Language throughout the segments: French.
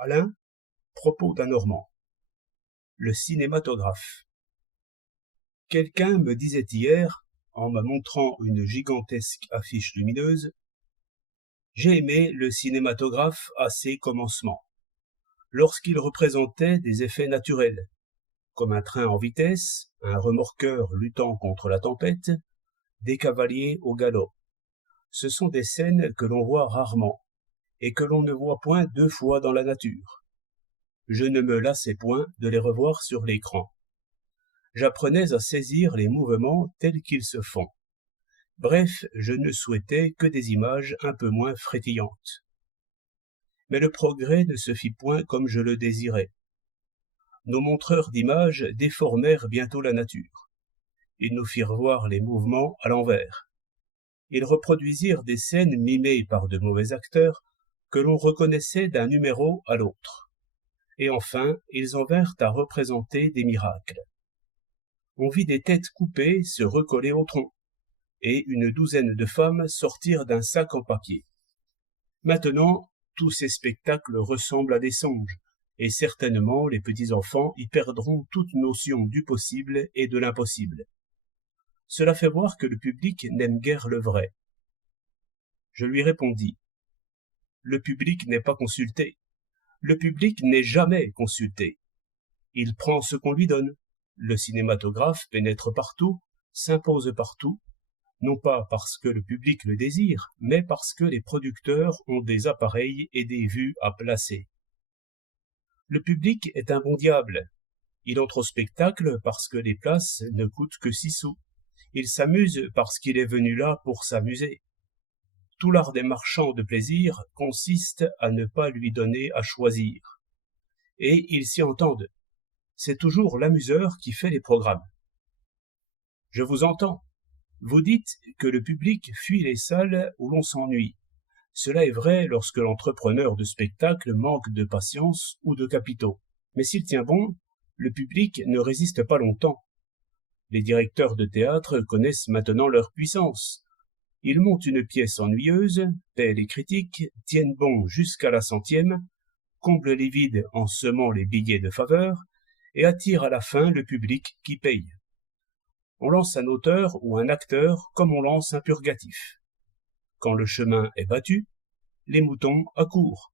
Alain, propos d'un Normand. Le cinématographe. Quelqu'un me disait hier, en me montrant une gigantesque affiche lumineuse, « J'ai aimé le cinématographe à ses commencements, lorsqu'il représentait des effets naturels, comme un train en vitesse, un remorqueur luttant contre la tempête, des cavaliers au galop. Ce sont des scènes que l'on voit rarement, et que l'on ne voit point deux fois dans la nature. Je ne me lassais point de les revoir sur l'écran. J'apprenais à saisir les mouvements tels qu'ils se font. Bref, je ne souhaitais que des images un peu moins frétillantes. Mais le progrès ne se fit point comme je le désirais. Nos montreurs d'images déformèrent bientôt la nature. Ils nous firent voir les mouvements à l'envers. Ils reproduisirent des scènes mimées par de mauvais acteurs que l'on reconnaissait d'un numéro à l'autre. Et enfin, ils en vinrent à représenter des miracles. On vit des têtes coupées se recoller au tronc, et une douzaine de femmes sortir d'un sac en papier. Maintenant, tous ces spectacles ressemblent à des songes, et certainement les petits-enfants y perdront toute notion du possible et de l'impossible. Cela fait voir que le public n'aime guère le vrai. Je lui répondis, « Le public n'est pas consulté. Le public n'est jamais consulté. Il prend ce qu'on lui donne. Le cinématographe pénètre partout, s'impose partout, non pas parce que le public le désire, mais parce que les producteurs ont des appareils et des vues à placer. Le public est un bon diable. Il entre au spectacle parce que les places ne coûtent que 6 sous. Il s'amuse parce qu'il est venu là pour s'amuser. Tout l'art des marchands de plaisir consiste à ne pas lui donner à choisir. Et ils s'y entendent. C'est toujours l'amuseur qui fait les programmes. Je vous entends. Vous dites que le public fuit les salles où l'on s'ennuie. Cela est vrai lorsque l'entrepreneur de spectacle manque de patience ou de capitaux. Mais s'il tient bon, le public ne résiste pas longtemps. Les directeurs de théâtre connaissent maintenant leur puissance. Ils montent une pièce ennuyeuse, paient les critiques, tiennent bon jusqu'à la 100e, comblent les vides en semant les billets de faveur et attirent à la fin le public qui paye. On lance un auteur ou un acteur comme on lance un purgatif. Quand le chemin est battu, les moutons accourent.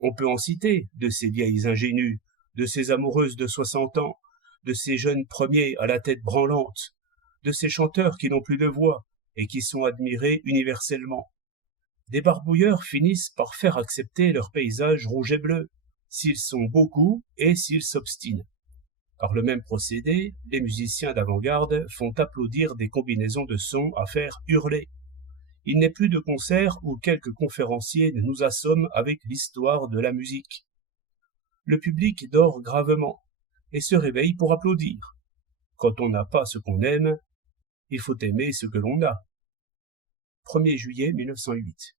On peut en citer de ces vieilles ingénues, de ces amoureuses de 60 ans, de ces jeunes premiers à la tête branlante, de ces chanteurs qui n'ont plus de voix et qui sont admirés universellement. Des barbouilleurs finissent par faire accepter leur paysage rouge et bleu, s'ils sont beaucoup et s'ils s'obstinent. Par le même procédé, les musiciens d'avant-garde font applaudir des combinaisons de sons à faire hurler. Il n'est plus de concert où quelques conférenciers ne nous assomment avec l'histoire de la musique. Le public dort gravement et se réveille pour applaudir. Quand on n'a pas ce qu'on aime, il faut aimer ce que l'on a. 1er juillet 1908.